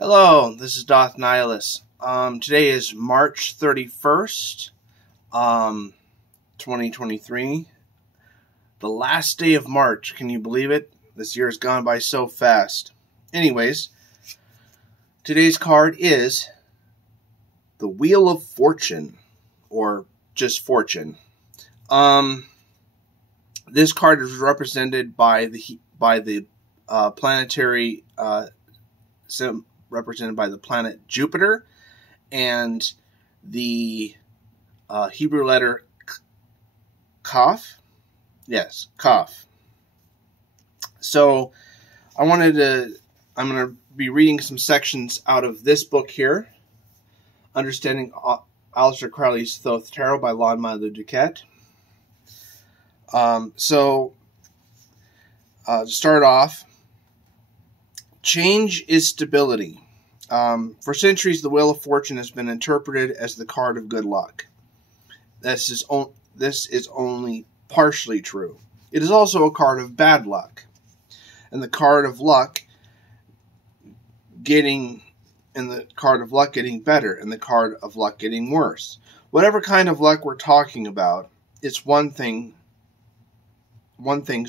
Hello, this is Doth Nihilus. Today is March 31st, 2023. The last day of March. Can you believe it? This year has gone by so fast. Anyways, today's card is the Wheel of Fortune, or just Fortune. This card is represented by the planetary represented by the planet Jupiter and the Hebrew letter KAPH. Yes, KAPH. So I'm going to be reading some sections out of this book here, Understanding Aleister Crowley's Thoth Tarot by Lon Milo Duquette. To start off, change is stability. For centuries, the Wheel of Fortune has been interpreted as the card of good luck. This is only partially true. It is also a card of bad luck, and the card of luck getting better, and the card of luck getting worse. Whatever kind of luck we're talking about, it's one thing's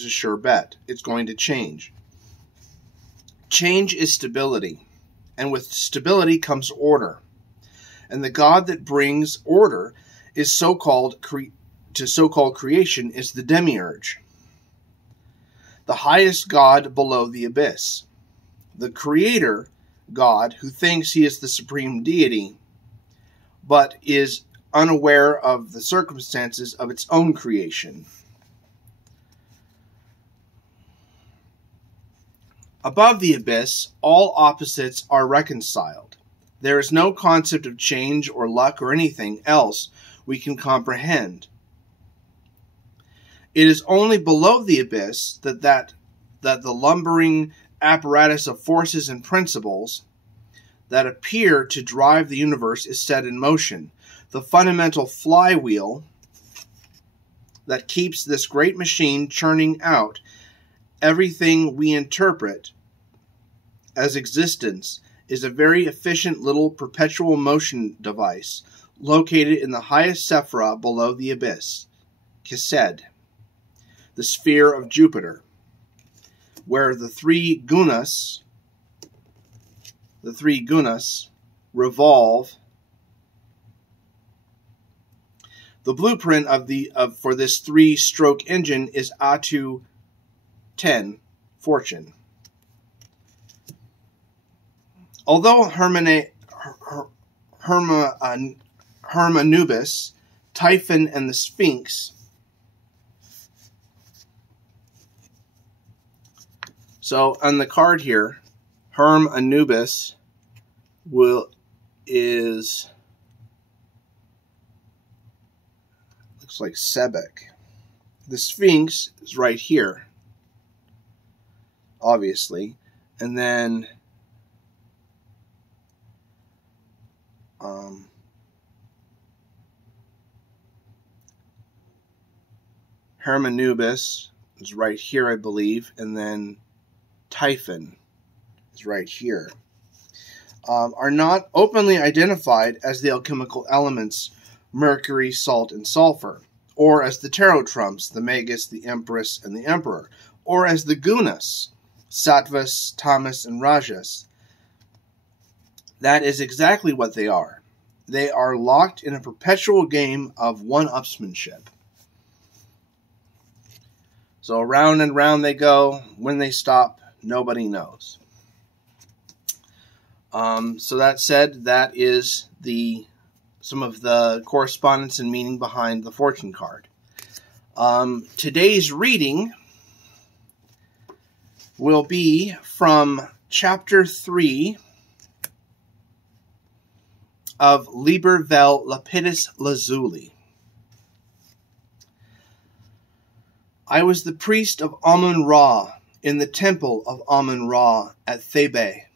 a sure bet. It's going to change. Change is stability, and with stability comes order. And the God that brings order is so-called creation is the demiurge, the highest God below the abyss, the creator God who thinks he is the supreme deity, but is unaware of the circumstances of its own creation. Above the abyss, all opposites are reconciled. There is no concept of change or luck or anything else we can comprehend. It is only below the abyss that the lumbering apparatus of forces and principles that appear to drive the universe is set in motion. The fundamental flywheel that keeps this great machine churning out everything we interpret as existence is a very efficient little perpetual motion device located in the highest Sephira below the abyss, Kesed, the sphere of Jupiter, where the three gunas revolve. The blueprint for this three-stroke engine is Atu 10, Fortune. Although Hermanubis, Typhon, and the Sphinx, so on the card here, Hermanubis looks like Sebek. The Sphinx is right here, obviously, and then Hermanubis is right here, I believe, and then Typhon is right here. Are not openly identified as the alchemical elements mercury, salt, and sulfur, or as the tarot trumps, the magus, the empress, and the emperor, or as the gunas, sattvas, tamas, and rajas. That is exactly what they are. They are locked in a perpetual game of one-upsmanship. So round and round they go. When they stop, nobody knows. So that said, that is some of the correspondence and meaning behind the fortune card. Today's reading will be from Chapter 3 of Liber vel Lapidis Lazuli. I was the priest of Amun-Ra in the temple of Amun-Ra at Thebe.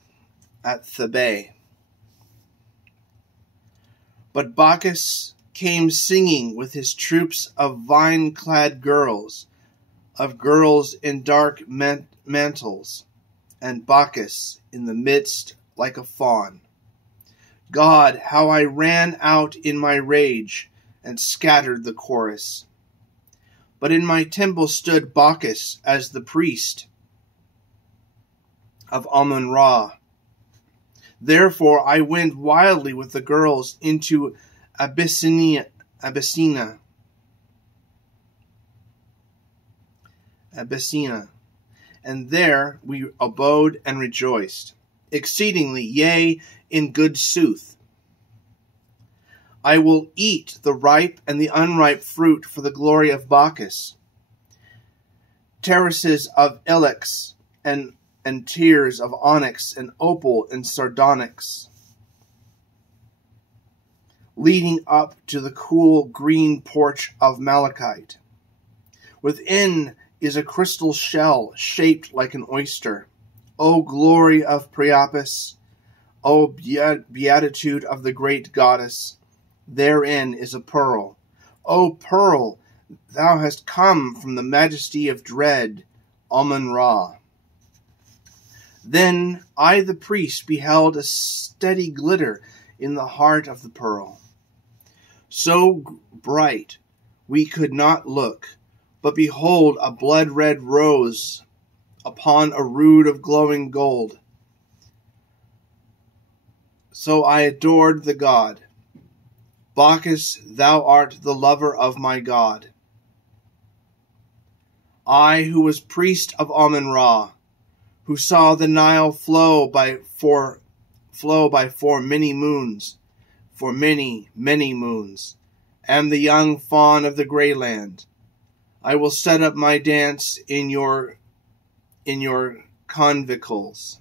But Bacchus came singing with his troops of vine-clad girls, of girls in dark mantles, and Bacchus in the midst like a fawn. God, how I ran out in my rage and scattered the chorus. But in my temple stood Bacchus as the priest of Amun-Ra. Therefore I went wildly with the girls into Abyssinia, and there we abode and rejoiced exceedingly, yea, in good sooth. I will eat the ripe and the unripe fruit for the glory of Bacchus. Terraces of ilex and tiers of onyx and opal and sardonyx, leading up to the cool green porch of malachite. Within is a crystal shell shaped like an oyster. O glory of Priapus, O beatitude of the great goddess, therein is a pearl. O pearl, thou hast come from the majesty of dread Amun-Ra. Then I, the priest, beheld a steady glitter in the heart of the pearl, so bright we could not look, but behold a blood-red rose upon a rood of glowing gold. So I adored the god. Bacchus, thou art the lover of my god. I, who was priest of Amun-Ra, who saw the Nile flow by four many moons, for many, many moons, am the young fawn of the grey land. I will set up my dance in your convicles,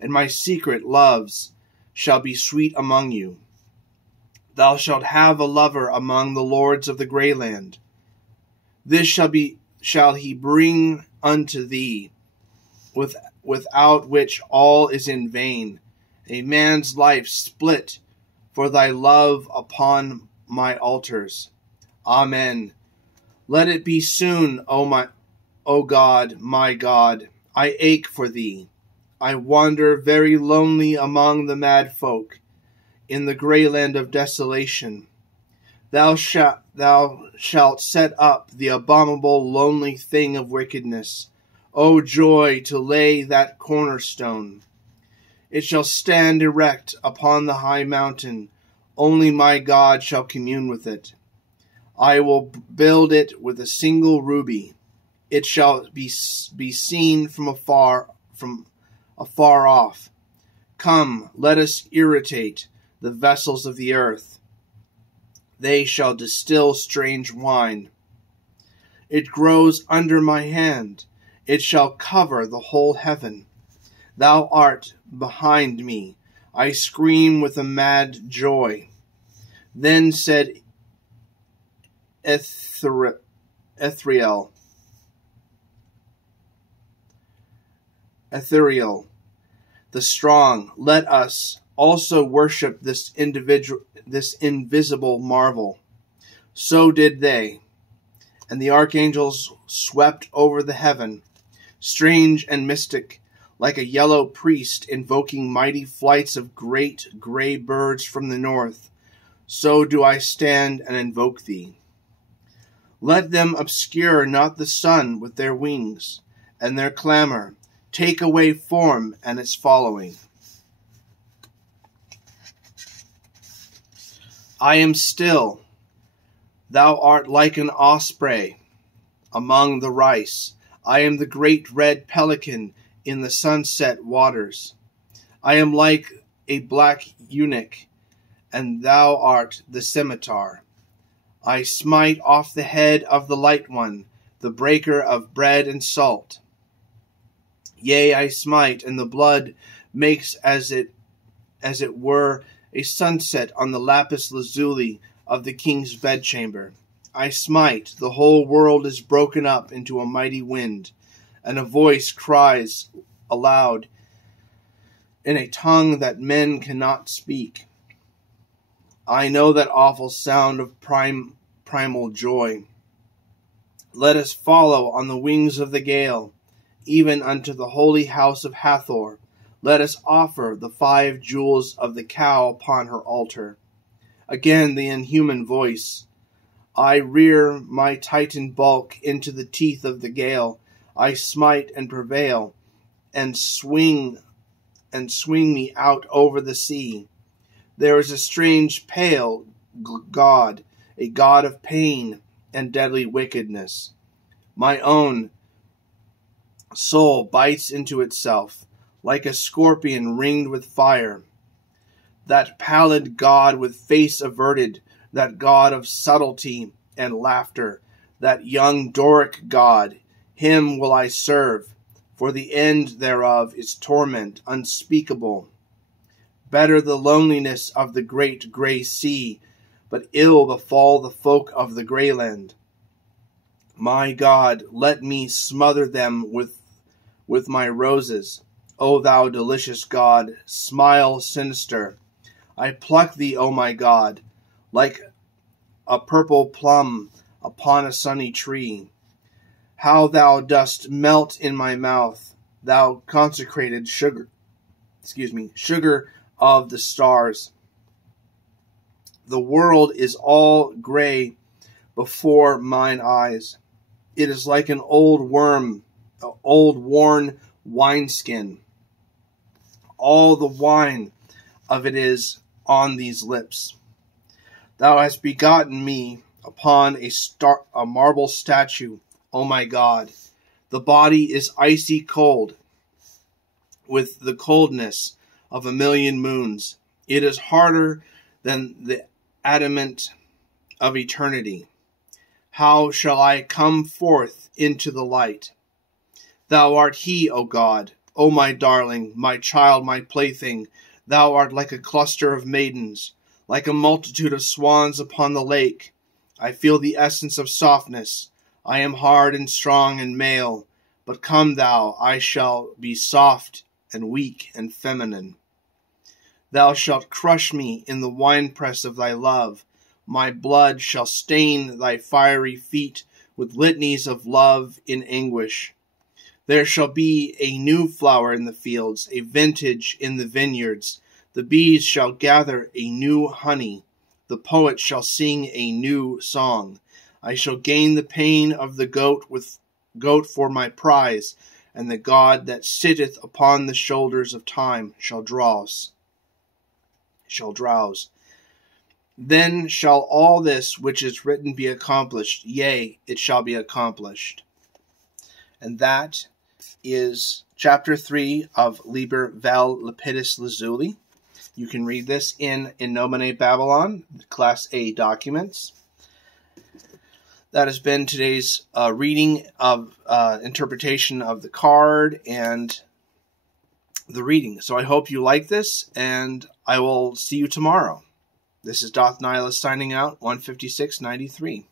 and my secret loves shall be sweet among you. Thou shalt have a lover among the lords of the grey land. This shall he bring unto thee, without which all is in vain, a man's life split for thy love upon my altars. Amen. Let it be soon, O God, my God. I ache for thee. I wander very lonely among the mad folk, in the grey land of desolation. Thou shalt set up the abominable lonely thing of wickedness. O joy to lay that cornerstone! It shall stand erect upon the high mountain. Only my God shall commune with it. I will build it with a single ruby. It shall be seen from afar off. Come, let us irritate the vessels of the earth. They shall distill strange wine. It grows under my hand. It shall cover the whole heaven. Thou art behind me. I scream with a mad joy. Then said Ithriel, the strong, let us also worship this invisible marvel. So did they, and the archangels swept over the heaven, strange and mystic, like a yellow priest invoking mighty flights of great gray birds from the north. So do I stand and invoke thee. Let them obscure not the sun with their wings, and their clamor take away form and its following. I am still. Thou art like an osprey among the rice. I am the great red pelican in the sunset waters. I am like a black eunuch, and thou art the scimitar. I smite off the head of the light one, the breaker of bread and salt. Yea, I smite, and the blood makes as it were a sunset on the lapis lazuli of the king's bedchamber. I smite, the whole world is broken up into a mighty wind, and a voice cries aloud in a tongue that men cannot speak. I know that awful sound of primal joy. Let us follow on the wings of the gale, even unto the holy house of Hathor. Let us offer the 5 jewels of the cow upon her altar. Again the inhuman voice. I rear my Titan bulk into the teeth of the gale. I smite and prevail, and swing me out over the sea. There is a strange pale god, a god of pain and deadly wickedness. My own soul bites into itself, like a scorpion ringed with fire. That pallid god with face averted, that god of subtlety and laughter, that young Doric god, him will I serve, for the end thereof is torment unspeakable. Better the loneliness of the great grey sea, but ill befall the folk of the grey land. My God, let me smother them with my roses. O thou delicious God, smile sinister. I pluck thee, O my God, like a purple plum upon a sunny tree. How thou dost melt in my mouth, thou consecrated sugar of the stars. The world is all grey before mine eyes. It is like an old worn wineskin. All the wine of it is on these lips. Thou hast begotten me upon a marble statue, O my God. The body is icy cold, with the coldness of a million moons. It is harder than the adamant of eternity. How shall I come forth into the light? Thou art he, O God, O my darling, my child, my plaything. Thou art like a cluster of maidens, like a multitude of swans upon the lake. I feel the essence of softness. I am hard and strong and male, but come thou, I shall be soft and weak and feminine. Thou shalt crush me in the winepress of thy love. My blood shall stain thy fiery feet with litanies of love in anguish. There shall be a new flower in the fields, a vintage in the vineyards. The bees shall gather a new honey. The poet shall sing a new song. I shall gain the pain of the goat for my prize, and the God that sitteth upon the shoulders of time shall drowse. Then shall all this which is written be accomplished. Yea, it shall be accomplished. And that is chapter 3 of Liber Val Lapidis Lazuli. You can read this in Nomine Babylon, Class A documents. That has been today's reading of interpretation of the card and the reading. So I hope you like this, and I will see you tomorrow. This is Doth Nihilus signing out, 156.93.